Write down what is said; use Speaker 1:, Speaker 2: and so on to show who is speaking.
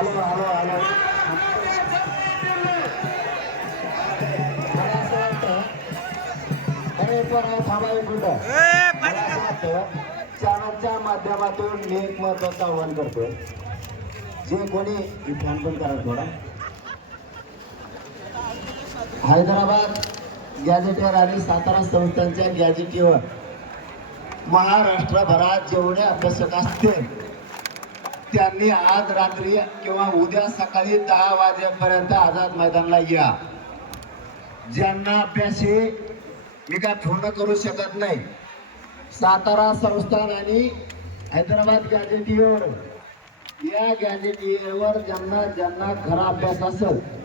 Speaker 1: आलो आलो आलो मला असं वाटतं अरे पण थांबा चॅनलच्या माध्यमातून मी एक महत्वाचं आव्हान करतो जे कोणी फॅन पण करा थोडा हैदराबाद गॅजेटीवर आणि सातारा संस्थांच्या गॅजेटीवर महाराष्ट्रभरात जेवढे अभ्यासक असतील त्यांनी आज रात्री किंवा उद्या सकाळी दहा वाजेपर्यंत आझाद मैदानला या. ज्यांना अभ्यासी मी काय पूर्ण करू शकत नाही. सातारा संस्थान आणि हैदराबाद गॅझेटीवर. या गॅझेटीवर ज्यांना ज्यांना खरा अभ्यास असेल